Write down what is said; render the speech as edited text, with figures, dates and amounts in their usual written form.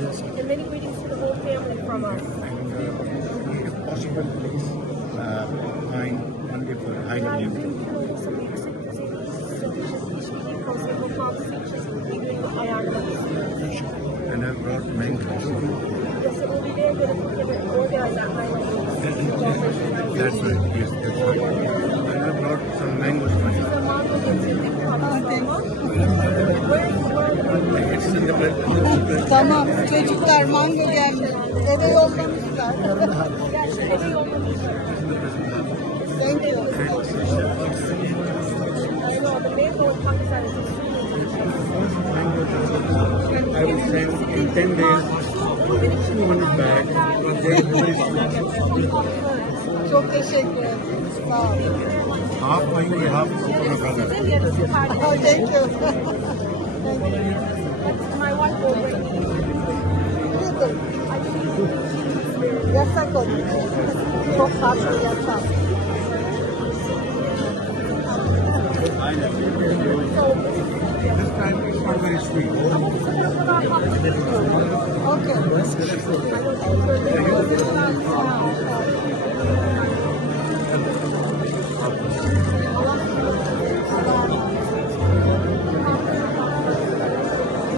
And many greetings to the whole family from us. If possible, please find only for high level. And I brought mangoes. That's right, yes, that's right. And I brought some mangoes for you. It's in the bread. Tamam, çocuklar mango gelmiş. Eve yollamışlar. Thank you. I will send in 10 days 200 bags. Çok teşekkür ederim. Sağ olun. Half for you, half for my brother. Oh, thank you. My wife will bring me. Yasak olur. Çok fazla yasak. This time it's not very sweet. Okay.